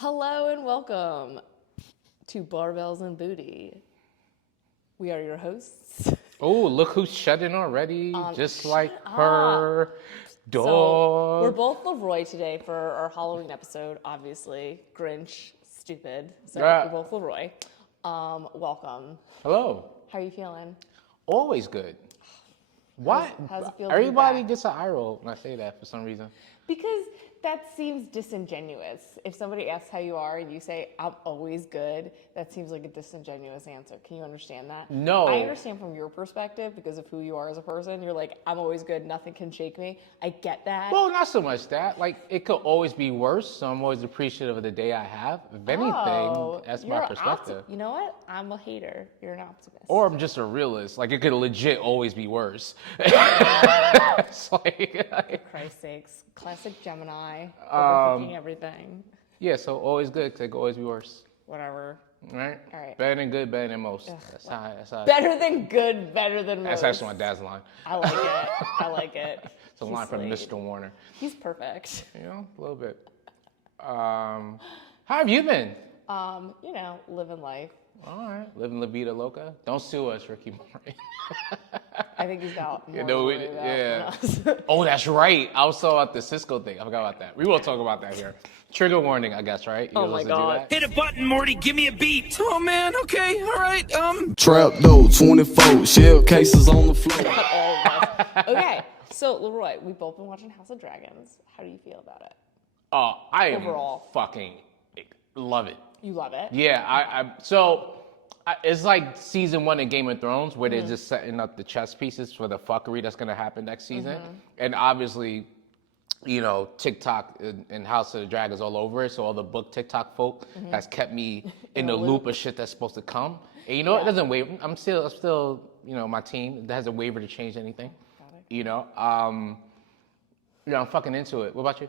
Hello and welcome to Barbells and Booty. We are your hosts. Oh, look who's shutting already, just like her dog. So we're both Leroy today for our Halloween episode, obviously. Grinch, stupid. So we're both Leroy. Welcome. Hello. How are you feeling? Always good. What? How's it feel to be Everybody back? gets an eye roll when I say that for some reason. Because that seems disingenuous. If somebody asks how you are and you say, I'm always good, that seems like a disingenuous answer. Can you understand that? No. I understand from your perspective because of who you are as a person. You're like, I'm always good, nothing can shake me. I get that. Well, not so much that. Like, it could always be worse, so I'm always appreciative of the day I have. If anything, that's my perspective. You know what? I'm a hater. You're an optimist. Or I'm just a realist. Like, it could legit always be worse. It's like, For Christ's sakes. Classic Gemini. Overthinking everything. yeah, so always good, because it could always be worse. Whatever. Right? All right. Better than good, better than most. That's how Better than good, better than most. That's actually my dad's line. I like it. I like it. It's a line from Mr. Warner. He's perfect. You know, a little bit. How have you been? Living life. All right. Living La Vida Loca. Don't sue us, Ricky Morty. I think he's out. Yeah. Oh, that's right. I was talking about the Cisco thing. I forgot about that. We will talk about that here. Trigger warning, I guess, right? Oh my God. Hit a button, Morty. Give me a beat. Oh man. Okay. All right. Trap door, 24 shell cases on the floor. Cut all of this. Okay, so Leroy, we've both been watching House of Dragons. How do you feel about it? Oh, I Overall. fucking love it. You love it? Yeah, it's like season 1 of Game of Thrones where they're just setting up the chess pieces for the fuckery that's gonna happen next season. And obviously, TikTok and House of the Dragons all over it. So all the book TikTok folk has kept me in the loop of shit that's supposed to come. And you know what? It doesn't waver. I'm still, my team. It hasn't wavered to change anything. I'm fucking into it. What about you?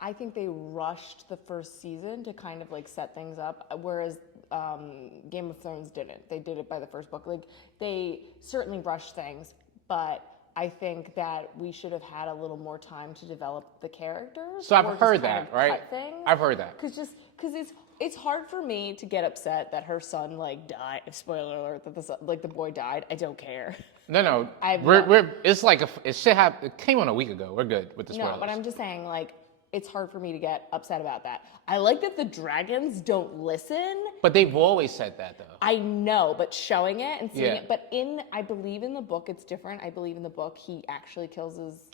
I think they rushed the first season to kind of like set things up, whereas Game of Thrones didn't. They did it by the first book. Like they certainly rushed things, but I think that we should have had a little more time to develop the characters. So I've heard that, right? I've heard that. Because it's hard for me to get upset that her son died. Spoiler alert that the boy died. I don't care. No. It's like it should have. It came on a week ago. We're good with the spoilers. No, but I'm just saying it's hard for me to get upset about that. I like that the dragons don't listen. But they've always said that, though. I know, but showing it and seeing Yeah. it. But I believe in the book, it's different. I believe in the book, he actually kills his.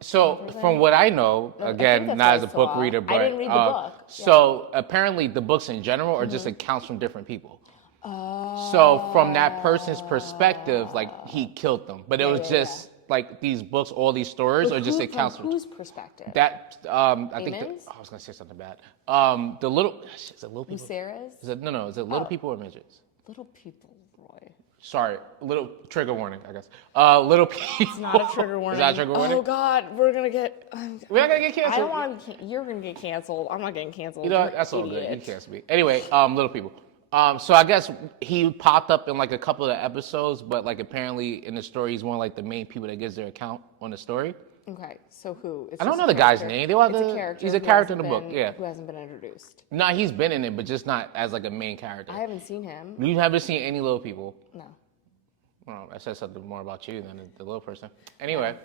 So from what I know, I think again, that's not what as I a book saw. reader, I but didn't read the book. So apparently, the books in general are just accounts from different people. So from that person's perspective, he killed them, but it was just. Like these books, all these stories, or just accounts from whose perspective? That I think. Aemon's? I was gonna say something bad. The little. Is it little people? Sarah's? Is it no? Is it little people or midgets? Little people, Roy. Sorry, little trigger warning, I guess. Little people. It's not a trigger warning. Is that a trigger warning? Oh God, we're gonna get. We're not gonna get canceled. I don't want. You're gonna get canceled. I'm not getting canceled. You know, that's all good. You can cancel me. Anyway, little people. So I guess he popped up in a couple of the episodes, but apparently in the story he's one of the main people that gives their account on the story. Okay, so who? It's I don't just know a the guy's character. name. They all have It's a the- character. he's a who character in the hasn't book, been- yeah. Who hasn't been introduced. No, he's been in it, but just not as a main character. I haven't seen him. You haven't seen any little people. No. Well, that says something more about you than the little person. Anyway,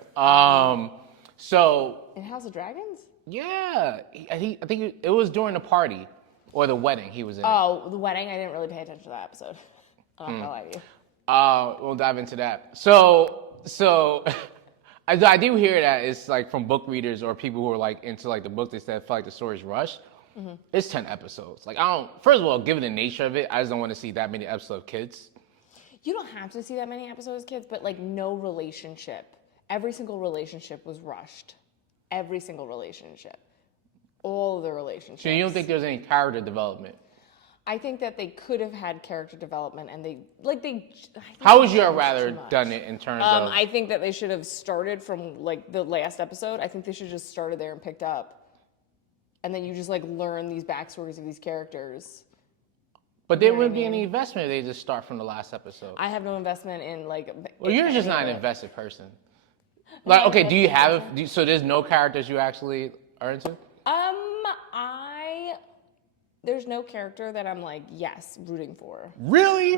so In House of Dragons? yeah, I think it was during the party or the wedding he was in. Oh, the wedding. I didn't really pay attention to that episode. I'm not gonna lie to you. We'll dive into that. So I do hear that it's from book readers or people who are into the book. They said feel the story's rushed. It's 10 episodes. I don't. First of all, given the nature of it, I just don't want to see that many episodes of kids. You don't have to see that many episodes, kids, but no relationship. Every single relationship was rushed. Every single relationship. All of the relationships. So you don't think there's any character development? I think that they could have had character development, and they. How would you have rather done it in terms of? I think that they should have started from the last episode. I think they should have just started there and picked up, and then you just learn these backstories of these characters. But there wouldn't be any investment if they just start from the last episode. I have no investment in Well, you're just not an invested person. Like, okay, do you have? So there's no characters you actually are into? There's no character that I'm like, yes, rooting for. Really?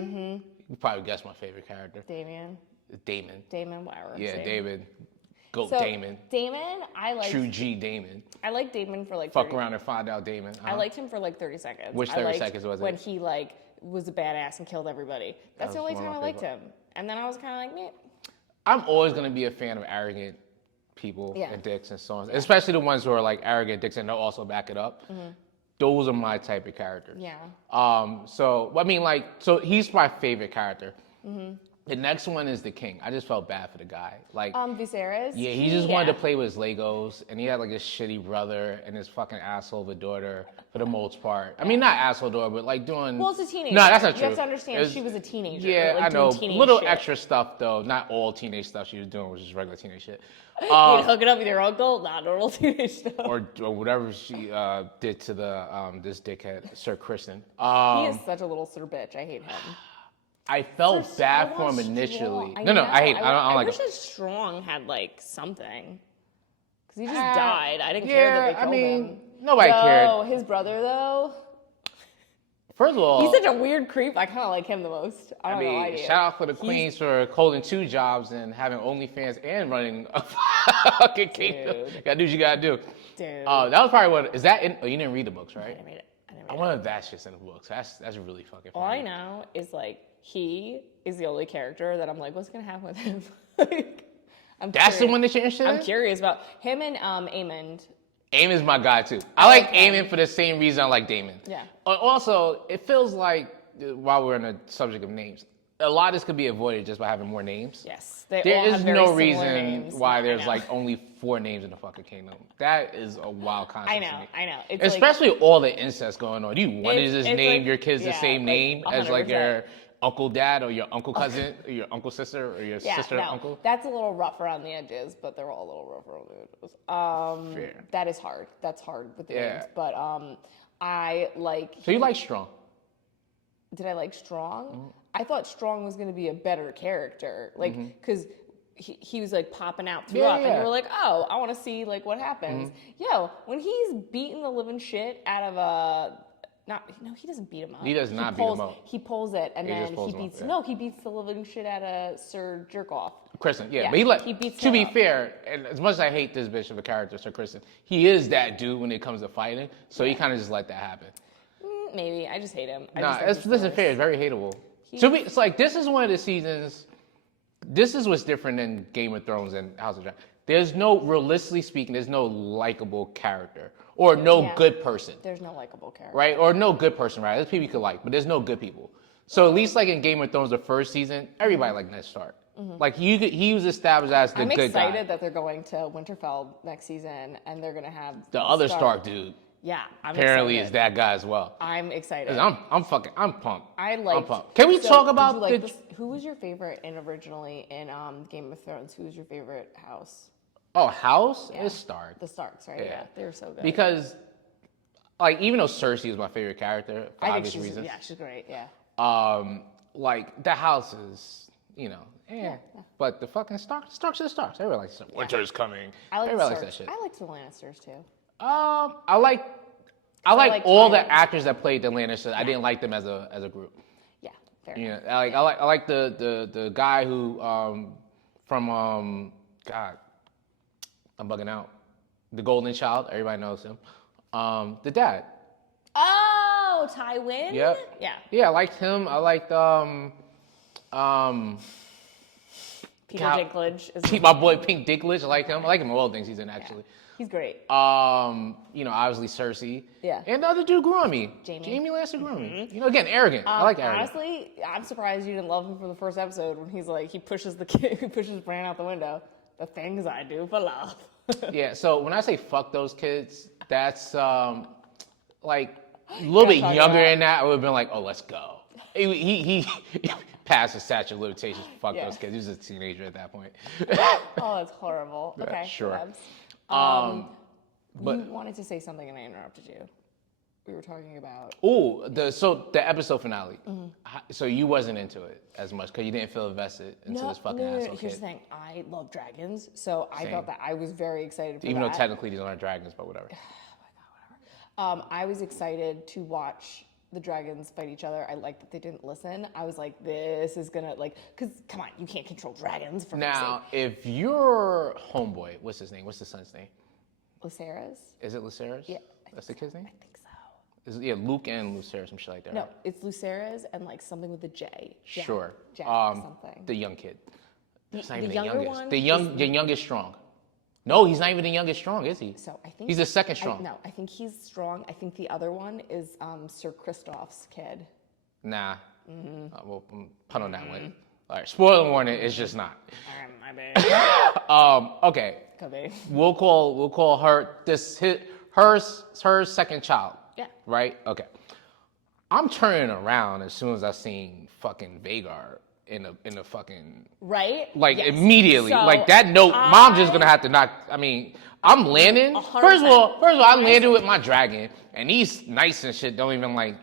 You probably guessed my favorite character. Damon. Damon, whatever. Yeah, same. David. Goat So, Damon. Damon, I like. True G Damon. I like Damon for like. Fuck 30, around and find out Damon. I liked him for like 30 seconds. Which 30 seconds was it? When he like was a badass and killed everybody. That's the only one of time I my liked him. And then I was kind of like, meh. I'm always gonna be a fan of arrogant people Yeah. and dicks and so on, especially the ones who are like arrogant dicks and they'll also back it up. Those are my type of characters. Yeah. So I mean, like, so he's my favorite character. The next one is the king. I just felt bad for the guy. Like, Viserys. yeah, he just wanted to play with his Legos, and he had like a shitty brother and his fucking asshole of a daughter for the most part. I mean, not asshole daughter, but like doing. Well, it's a teenager. No, that's not true. You have to understand she was a teenager. Yeah, like, I know. doing teenage Little shit. extra stuff though. Not all teenage stuff she was doing was just regular teenage shit. You'd hook it up with your uncle, not normal teenage stuff. Or whatever she did to the this dickhead, Sir Kristen. He is such a little sir bitch. I hate him. I felt bad for him initially. I No, I hate. I don't like wish him. that Strong had like something, because he just died. I didn't care that they killed him. Nobody cared. Oh, his brother though. First of all, He's such a weird creep. I kind of like him the most. I don't know why. shout out for the queens for holding 2 jobs and having OnlyFans and running a fucking kingdom. Dude. Gotta do what you gotta do. Dude. That was probably what. Is that in? Oh, you didn't read the books, right? I didn't read it. I wonder if that's just in the books. That's really fucking funny. All I know is like he is the only character that I'm like, what's gonna happen with him? Like, That's the one that you're interested in? I'm curious about him and Aemond. Aemon's my guy too. I like Aemon for the same reason I like Damon. Yeah. Also, it feels like while we're on the subject of names, a lot of this could be avoided just by having more names. Yes, they There all is have very no similar reason names. why I there's know. like only 4 names in the fucking kingdom. That is a wild concept. I to know, me. I know. It's Especially all the incest going on. You want to It's- just it's name like- your kids the yeah, same like name as like 100%. your uncle dad or your uncle cousin or your uncle sister or your sister no, uncle? That's a little rough around the edges, but they're all a little rough around the edges. Fair. That is hard. That's hard with the Yeah. names. But I like. So you like Strong? Did I like Strong? Mm-hmm. I thought Strong was going to be a better character, like because he was like popping out through Yeah, up, and yeah. you were like, oh, I want to see like what happens. Yo, when he's beating the living shit out of a. He doesn't beat him up. He does not beat him pulls- up. He pulls it, and He just then pulls he him up, beats. yeah. No, he beats the living shit out of Sir Jerkoff. Kristen, yeah. Yeah, But he beats to him be up. fair, and as much as I hate this bitch of a character, Sir Kristen, he is that dude when it comes to fighting, so he kind of just let that happen. Maybe I just hate him. I Nah, just think it's, he's listen, gross. fair, it's very hateable. To me, it's like, this is one of the seasons, this is what's different than Game of Thrones and House of Dragon. There's no, realistically speaking, there's no likable character or no Yeah. good person, There's no likable character. right? Or no good person, right? There's people you could like, but there's no good people. So at least like in Game of Thrones, the first season, everybody liked Ned Stark. Like he was established as the I'm good guy. excited that they're going to Winterfell next season, and they're gonna have The other Stark dude Yeah, I'm apparently excited. is that guy as well. I'm excited. I'm pumped. I I'm like. pumped. Can we talk about the? Who was your favorite originally in Game of Thrones? Who was your favorite house? Oh, House Yeah. is Stark. The Starks, right? Yeah. Yeah, they were so good. Because, like, even though Cersei is my favorite character for I think obvious she's reasons, she's great. Yeah. like the House is, Yeah. But the fucking Starks are the Starks. Everybody likes it. Winter's coming. I like Everybody the likes that Starks. shit. I liked the Lannisters too. I like like all the Tywin. actors that played the Lannisters. I didn't like them as a group. Yeah, fair. Yeah, I like the guy who from God, I'm bugging out. The Golden Child, everybody knows him. The dad. Oh, Tywin. Yep. Yeah. Yeah, I liked him. I liked Peter Cal- Dinklage is. my boy Pink Dinklage. I like him. I like him in all things he's in actually. He's great. Obviously Cersei. Yeah. And the other dude grew on me. Jamie. Lannister grew on me. Again, arrogant. I like arrogant. Honestly, I'm surprised you didn't love him for the first episode when he's like he pushes the kid, he pushes Bran out the window. The things I do for love. Yeah. So when I say fuck those kids, that's like a little bit talk younger about- than that. I would have been like, oh, let's go. He passed the statute of limitations. Fuck Yeah. those kids. He was a teenager at that point. Oh, that's horrible. Okay, sure. whatevs. But you wanted to say something and I interrupted you. we were talking about. Ooh, the episode finale. So you wasn't into it as much because you didn't feel invested into this fucking asshole Here's kid. the thing. I love dragons, so I Same. felt that I was very excited for Even though that. technically these aren't dragons, but whatever. I was excited to watch the dragons fight each other. I like that they didn't listen. I was like, this is gonna because come on, you can't control dragons for Now, if your homeboy, what's his name? What's the son's name? Lucerys? Is it Lucerys? Yeah. That's the kid's name? I think so. Luke and Lucerys, some shit like that. No, right? it's Lucerys and like something with a J. Jack, Sure. Jack something. The young kid. That's not the even the younger youngest. one The youngest strong. No, he's not even the youngest strong, is he? So I think he's the second strong. No, I think he's strong. I think the other one is Sir Kristoff's kid. Nah. We'll punt on that one. All right. Spoiler warning. It's just not. My bad. Okay. Could be. We'll call her her second child. Yeah. Right. Okay. I'm turning around as soon as I seen fucking Vagar in a fucking Right? like Yes. immediately. So like that note, mom's just gonna have to knock. I mean, I'm landing. 100%. First of all, I landed with my dragon, and he's nice and shit. Don't even like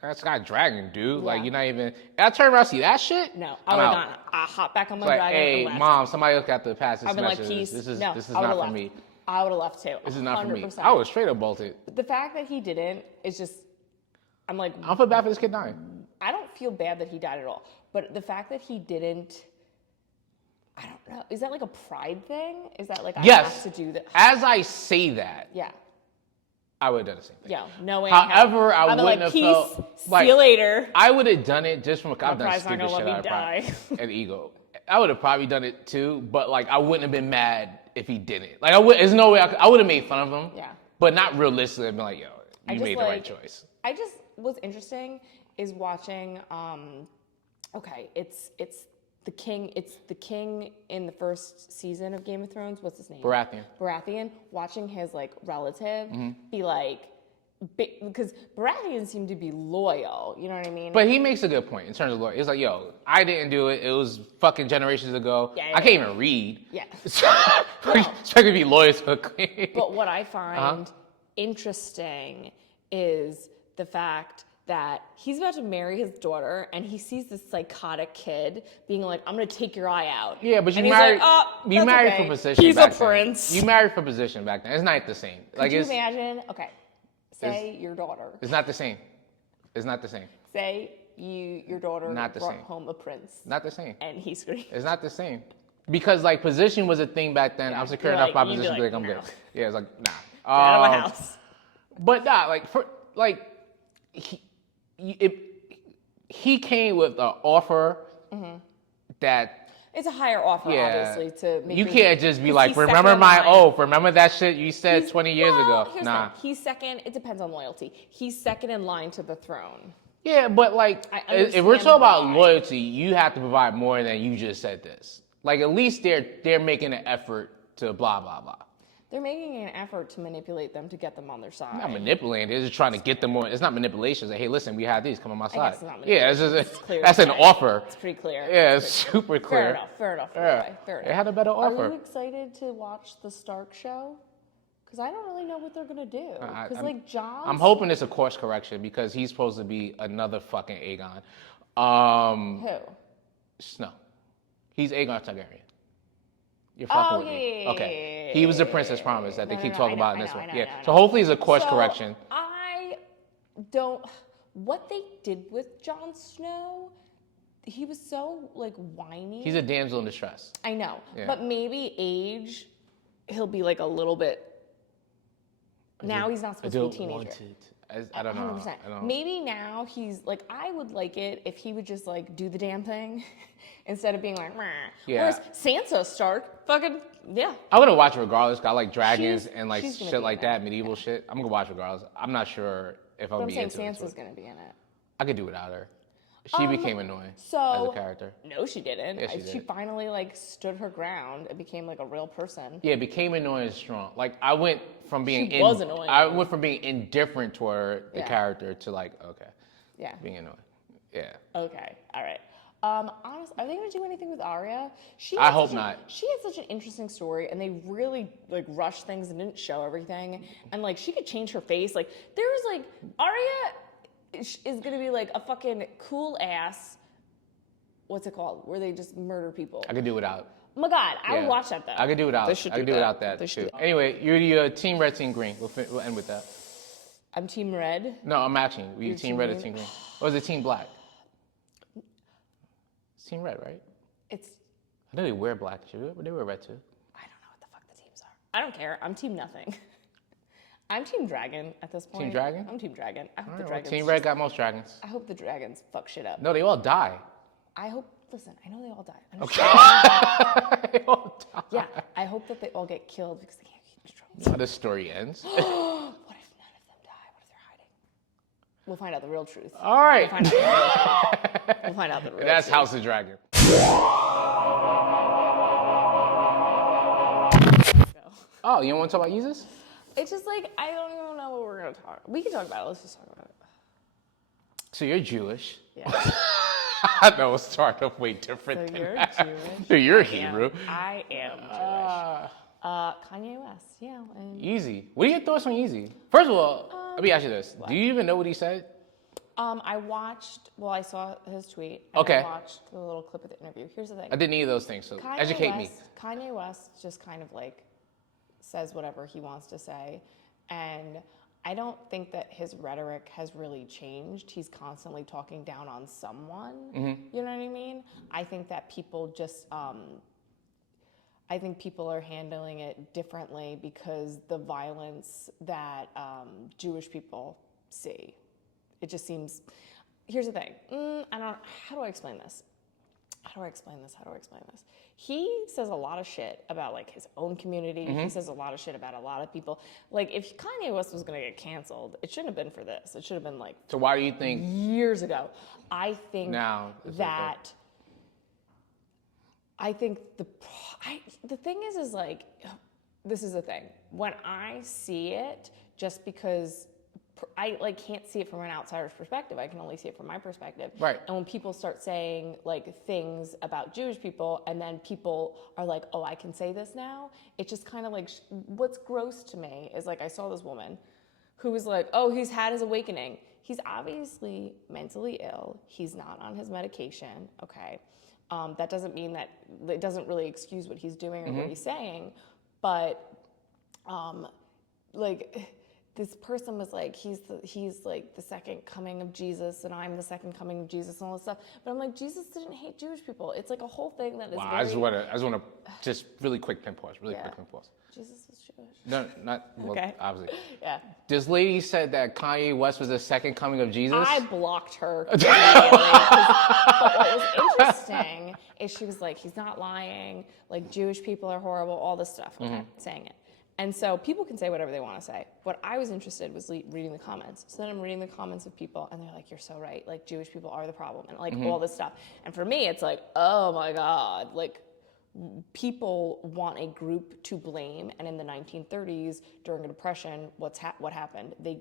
that's got a dragon, dude. Like Yeah. you're not even. And I turn around, see that shit. No, I'm I would out. not. I hop back on my Like, dragon. hey, and left. mom, somebody else got to pass this I've been like, message. peace. This is no, this is I would've not for left. me. I would have left too. This is not for me. 100%. I was straight up bolted. The fact that he didn't is just. I'm like, I don't feel bad for this kid dying. I don't feel bad that he died at all. But the fact that he didn't, I don't know. Is that like a pride thing? Is that like I Yes. have to do that? As I say that, Yeah. I would have done the same thing. Yeah. No way. However, I I'd be wouldn't like, have peace. felt See like you later. I would have done it just from I've done pride's not stupid gonna shit let out me of pride die. and ego. I would have probably done it too, but like I wouldn't have been mad if he didn't. Like there's no way I would have made fun of him. Yeah. But not realistically. I'd be like, yo, I you just, made the right choice. I just what's interesting is watching. Okay, it's the king. It's the king in the first season of Game of Thrones. What's his name? Baratheon. Watching his like relative be like, because Baratheon seemed to be loyal. You know what I mean? But he makes a good point in terms of loyalty. It's like, yo, I didn't do it. It was fucking generations ago. Yeah, I can't even read. Yeah. Expect to be loyal to a queen. But what I find interesting is the fact that he's about to marry his daughter and he sees this psychotic kid being like, I'm gonna take your eye out. Yeah, but you And he's married, like, oh, you that's married okay. for position He's back a prince. then. You married for position back then. It's not the same. Like Could you it's imagine? Okay, say your daughter. it's not the same. It's not the same. Say your daughter Not the brought same. home a prince Not the same. and he screamed. It's not the same. Because like position was a thing back then. Yeah, I'm secure you're enough my like- you'd be position to be like like, I'm no. good. Yeah, it's like nah. Out of my house. But nah, he came with an offer that It's a higher offer, yeah. obviously, to make You can't just be because like, he's remember second in my line. oath, remember that shit you said 20 years Well, ago. here's Nah. the thing. He's second. It depends on loyalty. He's second in line to the throne. Yeah, but like, I if we're understand talking about why. loyalty, you have to provide more than you just said this. Like, at least they're making an effort to blah, blah, blah. They're making an effort to manipulate them to get them on their side. Not manipulating. They're just trying to get them more. It's not manipulation. It's like, hey, listen, we have these. Come on my side. guess it's not Yeah, it's manipulation. just It's clear that's an as day. offer. It's pretty clear. Yeah, it's super clear. Fair enough. Yeah. Fair enough. They had a better offer. Are you excited to watch the Stark show? Because I don't really know what they're gonna do. Because like Jon, I'm hoping it's a course correction because he's supposed to be another fucking Aegon. Who? Snow. He's Aegon Targaryen. You're fucking with me. yeah, Okay. He was the Princess Promise that they keep talking about in this one. Yeah. I So know. hopefully it's a course So, correction. I don't. What they did with Jon Snow, he was so like whiny. He's a damsel in distress. I know, Yeah. but maybe age, he'll be like a little bit. Now he's not supposed to be a teenager. I don't know. 100%. I don't. Maybe now he's like, I would like it if he would just like do the damn thing instead of being like, meh. Yeah. Whereas Sansa Stark, fucking, yeah. I'm gonna watch it regardless. 'Cause I like dragons She's- and like she's gonna shit be like in that, it. medieval shit. I'm gonna watch it regardless. I'm not sure if I'll But I'm be saying into it. Sansa's gonna be in it. I could do without her. She became annoying as So a character. no, she didn't. Yeah, she She did. finally like stood her ground and became like a real person. Yeah, became annoying and strong. Like I went from being She was annoying. I went from being indifferent toward the Yeah. character to like okay, Yeah. being annoying. Yeah. Okay. All right. Honestly, are they gonna do anything with Arya? I hope not. She had such an interesting story, and they really like rushed things and didn't show everything. And like, she could change her face. Like, there was like Arya is gonna be like a fucking cool ass. What's it called? Where they just murder people. I could do without. Oh my God, I would watch that though. I could do without. They should I could do do that. without that They should too. do that. Anyway, you're team red, team green. We'll end with that. I'm team red. No, I'm matching. Were you You're team team red or green? team green? Or was it team black? It's team red, right? It's I know they wear black. They wear red too. I don't know what the fuck the teams are. I don't care. I'm team nothing. I'm team dragon at this point. Team dragon? I'm team dragon. I hope the Well, dragons. team red got most dragons. I hope the dragons fuck shit up. No, they all die. I hope. Listen, I know they all die. I'm just Okay. They all die. yeah, I hope that they all get killed because they can't keep control. That's how the story ends. What if none of them die? What if they're hiding? We'll find out the real truth. All right. We'll find out the real That's truth. House of Dragon. Oh, you don't want to talk about Yeezus? It's just like, I don't even know what we're going to talk. We can talk about it. Let's just talk about it. So you're Jewish. Yeah. I know it's starting off way different So than you're that. Jewish. So you're Hebrew. I am Jewish. Kanye West, yeah. And, Yeezy. What are your thoughts on Yeezy? First of all, let me ask you this. Do you even know what he said? I saw his tweet. And Okay. I watched the little clip of the interview. Here's the thing. I did need those things, so educate me. Kanye West just kind of like says whatever he wants to say. And I don't think that his rhetoric has really changed. He's constantly talking down on someone. Mm-hmm. You know what I mean? I think that people just, I think people are handling it differently because the violence that Jewish people see. It just seems, here's the thing. How do I explain this? He says a lot of shit about like his own community. He says a lot of shit about a lot of people. Like if Kanye West was gonna get canceled, it shouldn't have been for this. It should have been like So why do you think years ago. I think now it's that I think the thing is like, this is the thing. When I see it, just because I like can't see it from an outsider's perspective. I can only see it from my perspective. Right. And when people start saying like things about Jewish people, and then people are like, "Oh, I can say this now." It's just kind of like what's gross to me is like I saw this woman who was like, "Oh, he's had his awakening. He's obviously mentally ill. He's not on his medication." Okay. That doesn't mean that it doesn't really excuse what he's doing or what he's saying, but like. This person was like, he's like the second coming of Jesus, and I'm the second coming of Jesus, and all this stuff. But I'm like, Jesus didn't hate Jewish people. It's like a whole thing that is wow, very... I just want to just really quick pin pause. Jesus was Jewish. No, not well, Okay. obviously. Yeah. This lady said that Kanye West was the second coming of Jesus. I blocked her immediately. But what was interesting is she was like, he's not lying. Like, Jewish people are horrible, all this stuff. Okay, saying it. And so people can say whatever they want to say. What I was interested was reading the comments. So then I'm reading the comments of people, and they're like, you're so right. Like, Jewish people are the problem, and like all this stuff. And for me, it's like, oh my God. Like, people want a group to blame. And in the 1930s, during the Depression, what happened? They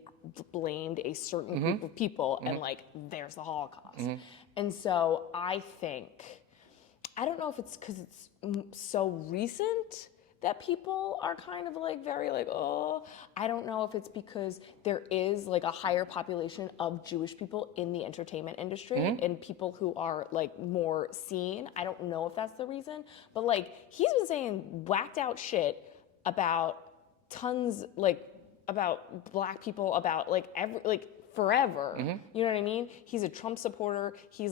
blamed a certain group of people, and like, there's the Holocaust. And so I don't know if it's because it's so recent that people are kind of like very like, oh, I don't know if it's because there is like a higher population of Jewish people in the entertainment industry and people who are like more seen. I don't know if that's the reason, but like he's been saying whacked out shit about tons, like about black people, about like forever. You know what I mean? He's a Trump supporter. He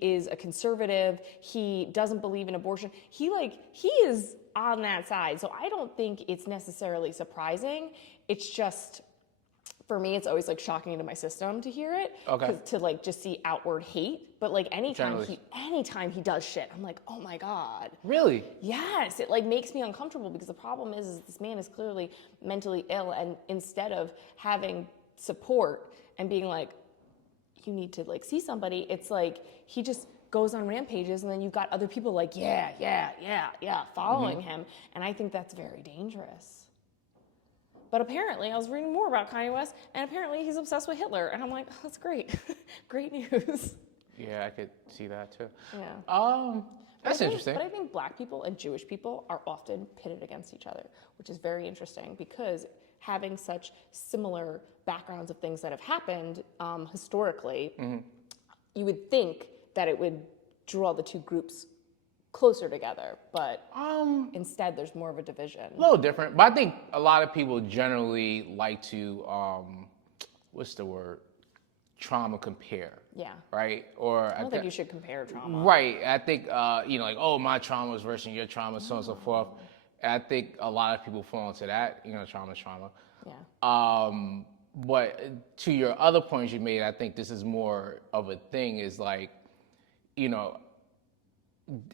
is a conservative. He doesn't believe in abortion. He is on that side. So I don't think it's necessarily surprising. It's just, for me, it's always like shocking to my system to hear it. Okay. To like just see outward hate. But like anytime Generally. he does shit, I'm like, oh my God. Really? Yes, it like makes me uncomfortable because the problem is this man is clearly mentally ill, and instead of having support and being like, you need to like see somebody, it's like he just goes on rampages, and then you've got other people like, yeah, following him. And I think that's very dangerous. But apparently, I was reading more about Kanye West, and apparently he's obsessed with Hitler. And I'm like, oh, that's great. Great news. Yeah, I could see that too. Yeah. That's interesting. But I think black people and Jewish people are often pitted against each other, which is very interesting because having such similar backgrounds of things that have happened historically, you would think that it would draw the two groups closer together, but instead there's more of a division. A little different, but I think a lot of people generally like to, what's the word? Trauma compare. Yeah. Right? Or I don't think you should compare trauma. Right. I think, like, oh, my trauma is worse than your trauma, so on and so forth. And I think a lot of people fall into that, trauma is trauma. Yeah. But to your other points you made, I think this is more of a thing is like,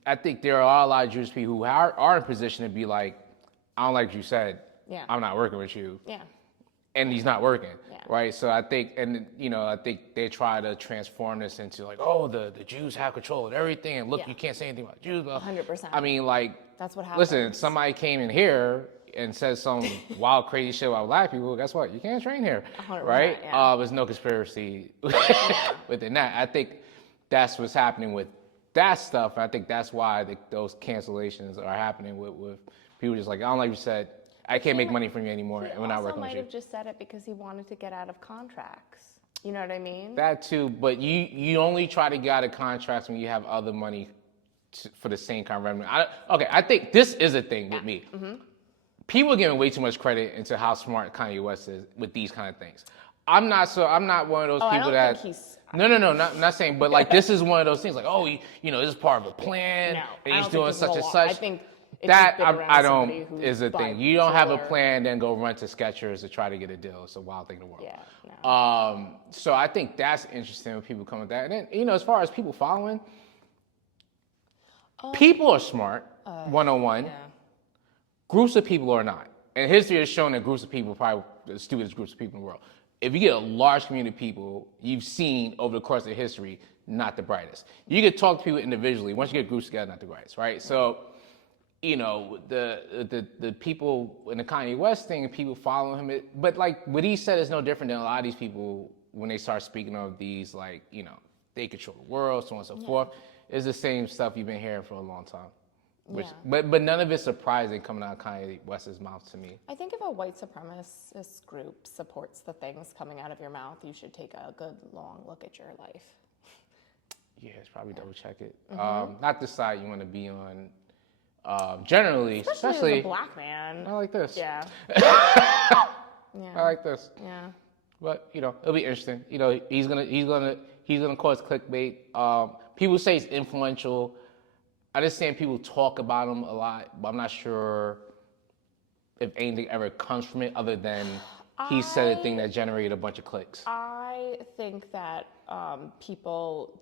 I think there are a lot of Jewish people who are in position to be like, I don't like what you said. Yeah. I'm not working with you. Yeah. And he's not working, Yeah. right? So I think, I think they try to transform this into like, oh, the Jews have control of everything, and look, you can't say anything about Jews. 100%. I mean, like, that's what happens. Listen, somebody came in here and said some wild, crazy shit about black people. Guess what? You can't train here, 100%, right? yeah. There's no conspiracy within that. I think that's what's happening with that stuff. And I think that's why those cancellations are happening with people just like, I don't like you said. I can't make money from you anymore, and we're not working with you. He might have just said it because he wanted to get out of contracts. You know what I mean? That too, but you only try to get out of contracts when you have other money for the same kind of revenue. I think this is a thing with me. Mm-hmm. People are giving way too much credit into how smart Kanye West is with these kind of things. I'm not one of those people I don't that. think he's. No, not saying, but like this is one of those things. Like, oh, this is part of a plan, No, and I he's don't doing think such and this is such. I think that I don't is a thing. You don't have a plan, then go run to Skechers to try to get a deal. It's a wild thing in the world. Yeah. No. So I think that's interesting when people come with that. And then, as far as people following, people are smart, 101. Yeah. Groups of people are not. And history has shown that groups of people are probably the stupidest groups of people in the world. If you get a large community of people, you've seen over the course of history, not the brightest. You could talk to people individually. Once you get groups together, not the brightest, right? So, the people in the Kanye West thing and people following him, but like what he said is no different than a lot of these people when they start speaking of these, like, they control the world, so on and so forth. It's the same stuff you've been hearing for a long time. But none of it's surprising coming out of Kanye West's mouth to me. I think if a white supremacist group supports the things coming out of your mouth, you should take a good long look at your life. Yeah, it's probably double check it. Not the side you want to be on. Generally, especially as a black man. I like this. Yeah. I like this. Yeah. But it'll be interesting. He's gonna cause clickbait. People say he's influential. I understand people talk about him a lot, but I'm not sure if anything ever comes from it other than he said a thing that generated a bunch of clicks. I think that people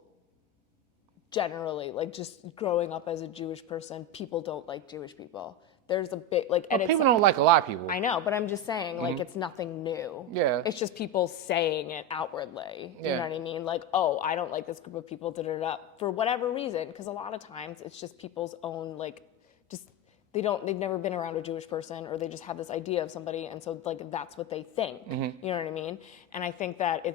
generally, like just growing up as a Jewish person, people don't like Jewish people. There's a bit like, and people don't like a lot of people. I know, but I'm just saying, like, it's nothing new. Yeah. It's just people saying it outwardly. You Yeah. know what I mean? Like, oh, I don't like this group of people, for whatever reason. Because a lot of times it's just people's own, like, just, they've never been around a Jewish person, or they just have this idea of somebody, and so, like, that's what they think. You know what I mean? And I think that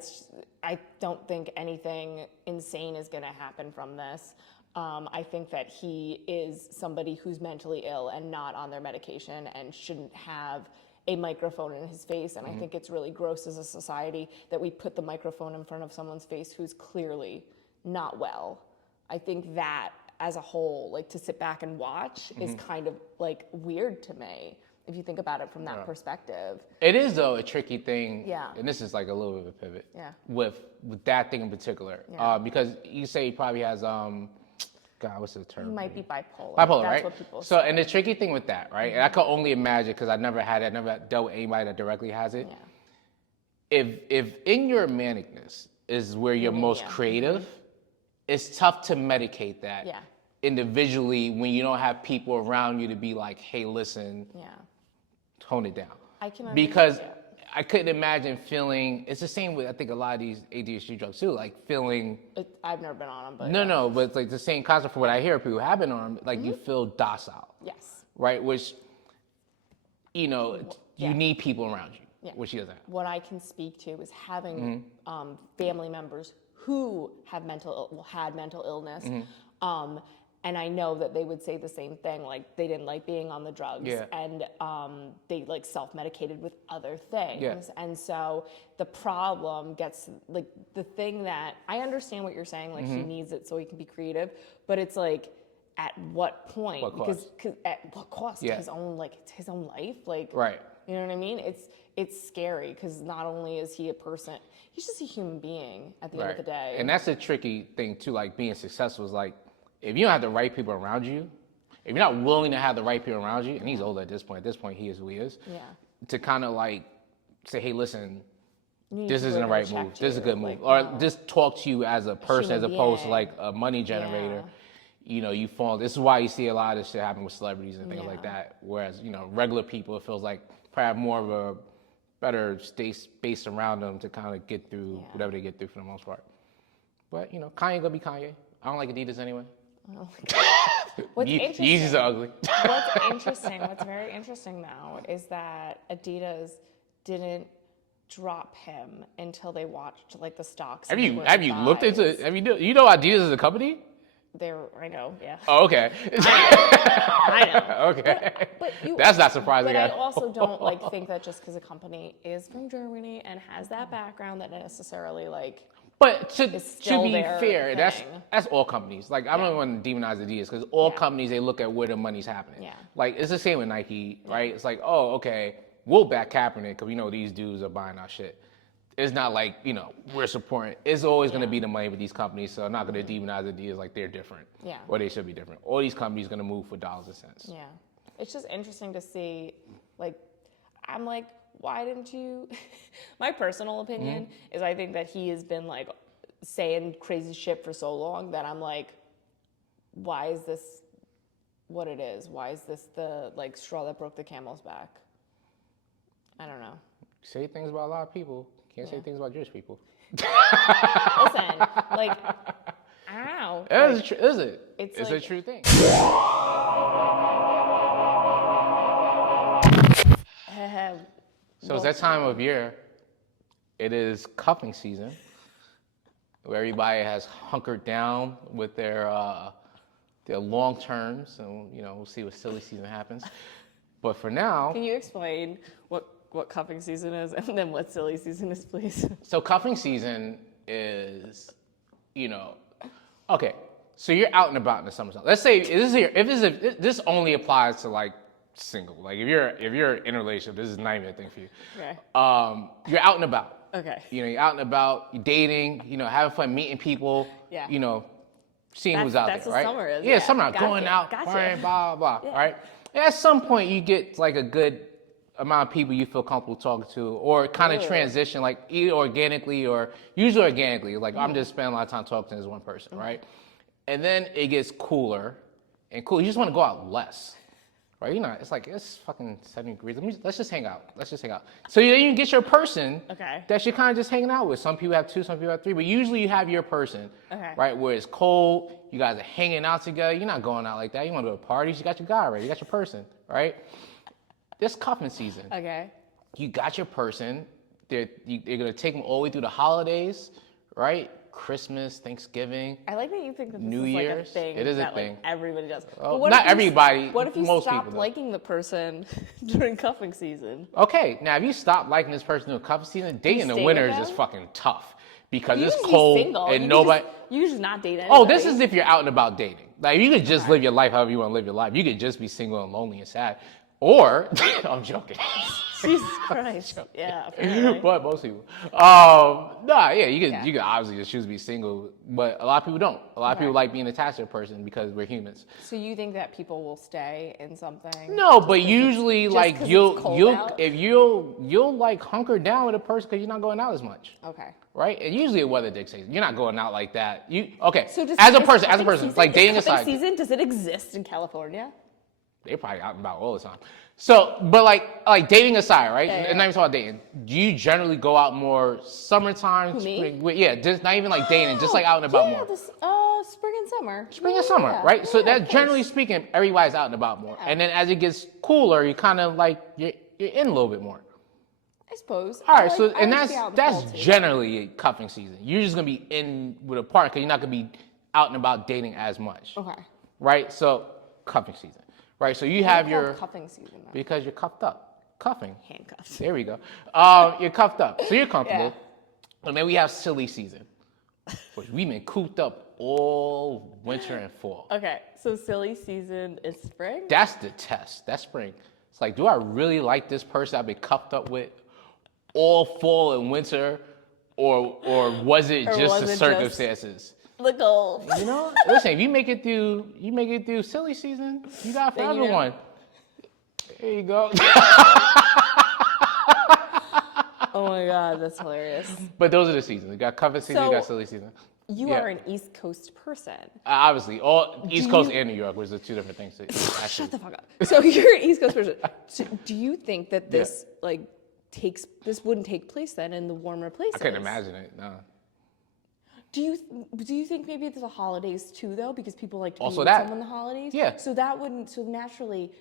I don't think anything insane is going to happen from this. I think that he is somebody who's mentally ill and not on their medication and shouldn't have a microphone in his face. And I think it's really gross as a society that we put the microphone in front of someone's face who's clearly not well. I think that as a whole, like, to sit back and watch is kind of like weird to me, if you think about it from that perspective. It is, though, a tricky thing. Yeah. And this is like a little bit of a pivot. Yeah. With that thing in particular. Yeah. Because you say he probably has God, what's the term? He might be bipolar. Bipolar, That's right? what people so, say. and the tricky thing with that, right? And I can only imagine, because I never had it, never dealt with anybody that directly has it. Yeah. If in your manicness is where you're most creative, it's tough to medicate that individually when you don't have people around you to be like, hey, listen, tone it down. I can Because understand. I couldn't imagine feeling, it's the same with, I think, a lot of these ADHD drugs too, like feeling. I've never been on them, but No, but it's like the same concept for what I hear people have been on them, like you feel docile. Yes. Right? Which, you need people around you, which he doesn't have. What I can speak to is having family members who had mental illness. And I know that they would say the same thing, like they didn't like being on the drugs, and they like self-medicated with other things. And so the problem gets like the thing that I understand what you're saying, like he needs it so he can be creative, but it's like at what point? Because at what cost? His own life, like you know what I mean? It's scary because not only is he a person, he's just a human being at the end of the day. And that's a tricky thing too. Like being successful is like, if you don't have the right people around you, if you're not willing to have the right people around you, and he's older at this point he is who he is, to kind of like say, hey, listen, this isn't the right move, this is a good move, or just talk to you as a person as opposed to like a money generator. You know, you fall. This is why you see a lot of this shit happen with celebrities and things like that. Whereas, you know, regular people, it feels like probably have more of a better space around them to kind of get through whatever they get through for the most part. But, you know, Kanye gonna be Kanye. I don't like Adidas anyway. Oh What's interesting? Yeezys are ugly. What's very interesting now is that Adidas didn't drop him until they watched like the stocks. Have you looked into? You know Adidas is a company? I know, yeah. Oh, okay. I know. Okay. But that's not surprising. But I also don't like think that just because a company is from Germany and has that background that necessarily like. But to be fair, thing. that's all companies. Like I don't want to demonize Adidas because all companies they look at where the money's happening. Yeah. Like it's the same with Nike, right? It's like, oh, okay, we'll back Kaepernick because we know these dudes are buying our shit. It's not like, you know, we're supporting. It's always going to be the money with these companies, so I'm not going to demonize Adidas like they're different. Yeah. Or they should be different. All these companies going to move for dollars and cents. Yeah. It's just interesting to see, like, I'm like, why didn't you? My personal opinion is I think that he has been, like, saying crazy shit for so long that I'm like, why is this what it is? Why is this the, like, straw that broke the camel's back? I don't know. Say things about a lot of people. Can't say things about Jewish people. Listen, like, I don't know. Is it? It's like, a true thing. So it's that time of year. It is cuffing season, where everybody has hunkered down with their long terms, and you know we'll see what silly season happens. But for now, can you explain what cuffing season is and then what silly season is, please? So cuffing season is, you know, okay. So you're out and about in the summertime. Let's say this only applies to like single. Like if you're in a relationship, this is not even a thing for you. Okay. You're out and about. Okay. You know, you're out and about, you're dating, you know, having fun, meeting people. Yeah. You know, seeing who's out there, right? That's what summer is. Yeah, summer, going out, partying, blah, blah, blah, right? And at some point, you get like a good amount of people you feel comfortable talking to, or kind of transition, like either organically or usually organically. Like I'm just spending a lot of time talking to this one person, right? And then it gets cooler and cool. You just want to go out less, right? You know, it's like it's fucking 70 degrees. Let's just hang out. So then you get your person that you're kind of just hanging out with. Some people have 2, some people have 3, but usually you have your person, right? Where it's cold, you guys are hanging out together. You're not going out like that. You want to go to parties. You got your guy, right? You got your person, right? This cuffing season. Okay. You got your person. They're gonna take them all the way through the holidays, right? Christmas, Thanksgiving. I like that you think that this New is like Year's. A thing. It is that, a thing. Like, everybody does. Not everybody. What if you most stop people liking the person during cuffing season? Okay, now if you stop liking this person during cuffing season, dating in the winter is just fucking tough because it's cold and nobody. You just not date anybody. Oh, this is if you're out and about dating. Like you could just live your life however you want to live your life. You could just be single and lonely and sad. Or, I'm joking. Jesus Christ. Yeah. Apparently. But most people. You can obviously just choose to be single, but a lot of people don't. A lot of people like being attached to a person because we're humans. So you think that people will stay in something? No, but usually like you'll like hunker down with a person because you're not going out as much. Okay. Right? And usually a weather dictates. You're not going out like that. So as a person, like dating aside. Season, does it exist in California? They're probably out and about all the time. So, but like dating aside, right? And not even talking about dating. Do you generally go out more summertime? Spring? Yeah, just not even like dating, just like out and about more. Spring and summer. Spring and summer, right? So that generally speaking, everybody's out and about more. And then as it gets cooler, you kind of like you're in a little bit more. I suppose. All right, I so like- I and like to be out in the that's fall, too. generally cuffing season. You're just gonna be in with a partner because you're not gonna be out and about dating as much. Okay. Right? So cuffing season. Right? So you What's have it your called cuffing season though? because you're cuffed up. Cuffing. Handcuffs. There we go. You're cuffed up. So you're comfortable. Yeah. And then we have silly season. Which we've been cooped up all winter and fall. Okay, so silly season is spring. That's the test. That's spring. It's like, do I really like this person I've been cuffed up with all fall and winter, or was it Or just was the it just- circumstances? The gold. You know, listen, if you make it through silly season, you got Then forever you know. one. There you go. Oh my god, that's hilarious. But those are the seasons. You got cover season, you got silly season. You Yeah. are an East Coast person. Obviously, all East Coast you- and New York was the two different things. Shut the fuck up. So you're an East Coast person. So do you think that this this wouldn't take place then in the warmer places? I couldn't imagine it. No. Do you think maybe it's the holidays too though, because people like to be Also with that. someone the holidays? Yeah. So that wouldn't. So naturally,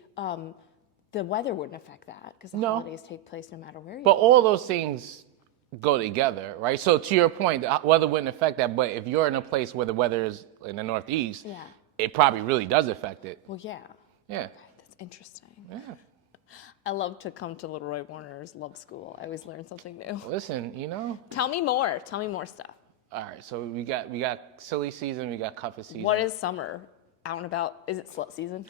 the weather wouldn't affect that because the No. holidays take place no matter where you. But all those things go together, right? So to your point, the weather wouldn't affect that. But if you're in a place where the weather is in the Northeast, Yeah. it probably really does affect it. Well, yeah. Yeah. That's interesting. Yeah. I love to come to Leroy Warner's Love School. I always learn something new. Listen, you know. Tell me more. Tell me more stuff. All right. So we got silly season. We got cuffing season. What is summer? Out and about? Is it slut season?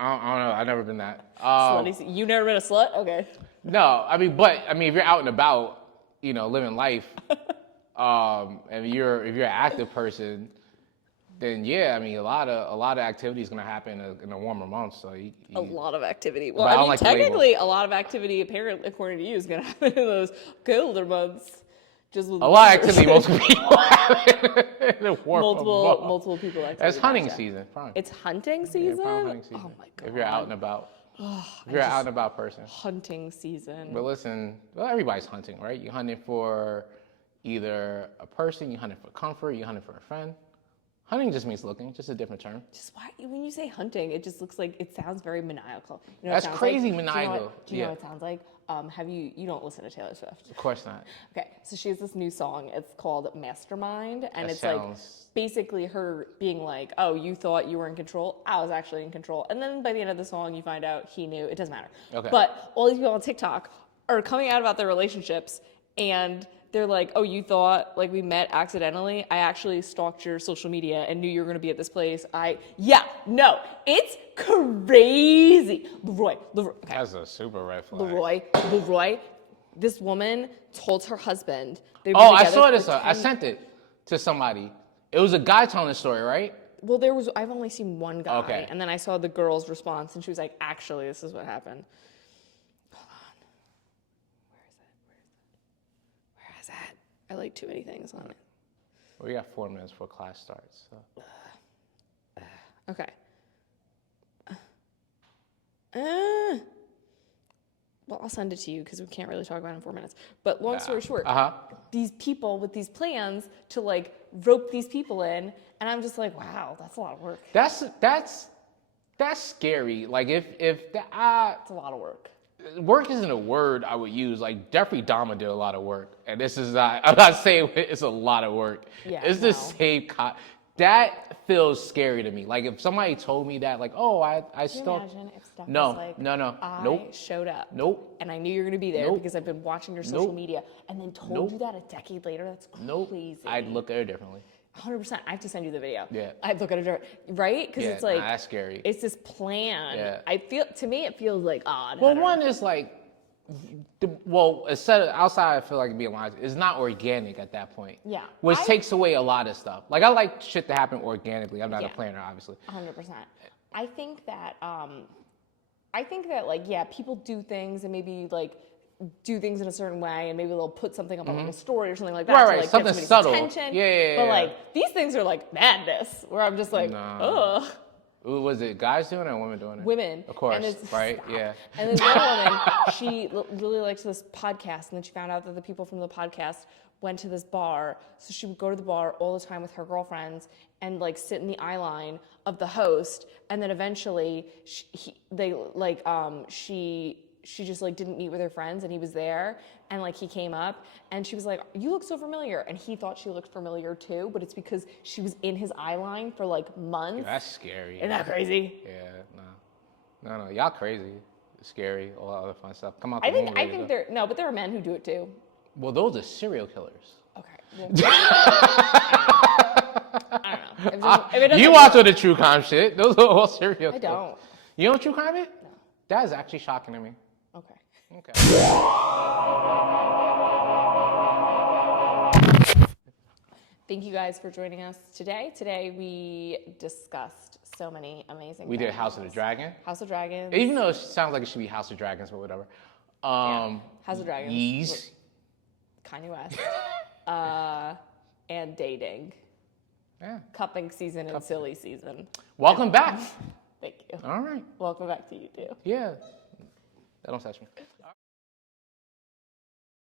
I don't know. I've never been that. Slutty season. You never been a slut? Okay. No, if you're out and about, you know, living life, and if you're an active person, then yeah, I mean, a lot of activity is gonna happen in the warmer months. So A lot of activity. Well, But I I don't mean, like the label. technically, a lot of activity, apparently, according to you, is going to happen in those colder months. Just with a lot of winters. activity most people have in the warmer months. multiple people. Activity. It's hunting Gotcha. season. Prime. It's hunting Yeah, season? prime hunting season. Oh my god. If you're out and about. If you're an out and about person. Hunting season. But listen, well, everybody's hunting, right? You're hunting for either a person, you're hunting for comfort, you're hunting for a friend. Hunting just means looking, just a different term. Just why when you say hunting, it just looks like it sounds very maniacal. You know what That's it sounds crazy like? maniacal. Do you know Yeah. what it sounds like? You don't listen to Taylor Swift. Of course not. Okay, so she has this new song. It's called Mastermind, and That it's sounds- like basically her being like, "Oh, you thought you were in control. I was actually in control." And then by the end of the song, you find out he knew. It doesn't matter. Okay. But all these people on TikTok are coming out about their relationships, and they're like, "Oh, you thought like we met accidentally? I actually stalked your social media and knew you were going to be at this place. No, it's crazy." Leroy. Okay. That's a super red flag. Leroy, this woman told her husband. They've Oh, been I together saw for this. I 10 sent it to somebody. It was a guy telling the story, right? Well, I've only seen one guy, Okay. and then I saw the girl's response, and she was like, "Actually, this is what happened." Hold on, where is it? I like too many things on it. We got 4 minutes before class starts. So. Okay. Well, I'll send it to you because we can't really talk about it in 4 minutes. But long story short, these people with these plans to like rope these people in, and I'm just like, wow, that's a lot of work. That's scary. Like if It's a lot of work. work isn't a word I would use. Like Jeffrey Dahmer did a lot of work, and this is not. I'm not saying it's a lot of work. Yeah, it's the no. same. That feels scary to me. Like if somebody told me that, like, oh, I Can you still. imagine if Steph No, was like, no. I Nope. showed up. Nope. And I knew you were going to be there Nope. because I've been watching your social Nope. media, and then told Nope. you that a decade later. That's Nope. crazy. I'd look at it differently. 100%. I have to send you the video. Yeah. I'd look at it, right? Because Yeah, it's like, that's scary. it's this plan. Yeah. To me, it feels like odd. Well, one is like, instead of outside, I feel like being honest, it's not organic at that point. Yeah. Which takes away a lot of stuff. Like I like shit to happen organically. I'm not a Yeah. planner, obviously. 100%. I think that like, yeah, people do things and maybe like do things in a certain way, and maybe they'll put something up on like a story or something like that. Right, to, right, like, something get subtle. somebody's attention. Yeah. But like these things are like madness, where I'm just like, Nah. ugh. Was it guys doing it or women doing it? Women. Of course, And it's- right? Yeah. And this one woman, she really likes this podcast, and then she found out that the people from the podcast went to this bar. So she would go to the bar all the time with her girlfriends and like sit in the eye line of the host. And then eventually, she she just like didn't meet with her friends, and he was there, and like he came up, and she was like, "You look so familiar," and he thought she looked familiar too, but it's because she was in his eye line for like months. That's scary. Isn't that crazy? Yeah, no, y'all crazy. It's scary, all that other fun stuff. Come out. I think but there are men who do it too. Well, those are serial killers. Okay. Well, I don't know. If it You watch all the true crime shit. Those are all serial killers. I don't. You don't true crime it? No. That is actually shocking to me. Okay. Okay. Thank you guys for joining us today. Today we discussed so many amazing We did things. House of the Dragon. House of Dragons. Even though it sounds like it should be House of Dragons, but whatever. House of Dragons. Yeez. Kanye West. And dating. Yeah. Cupping season and silly season. Welcome back. Thank you. All right. Welcome back to you too. Yeah. That don't touch me.